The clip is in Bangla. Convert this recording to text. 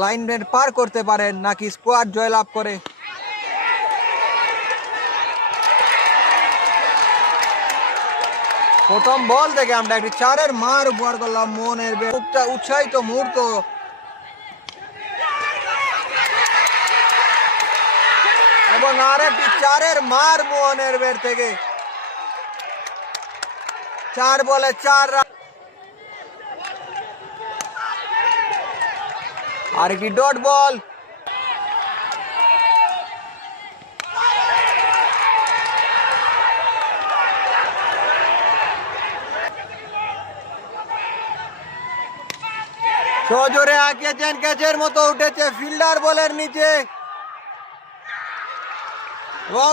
লাইনের পার করতে পারেন নাকি স্কোয়াড জয়লাভ করে। প্রথম বল থেকে আমরা একটি 4-এর মার উপহার করলাম মোহনের উৎসাহিত মুহূর্ত। এবং আরেকটি 4-এর মার মোহনের বের থেকে। 4 বলে 4 রান। আরেকটি ডট বল। সজোরে আঁকিয়েছেন, ক্যাচের মতো উঠেছে ফিল্ডার বলের নিচে এবং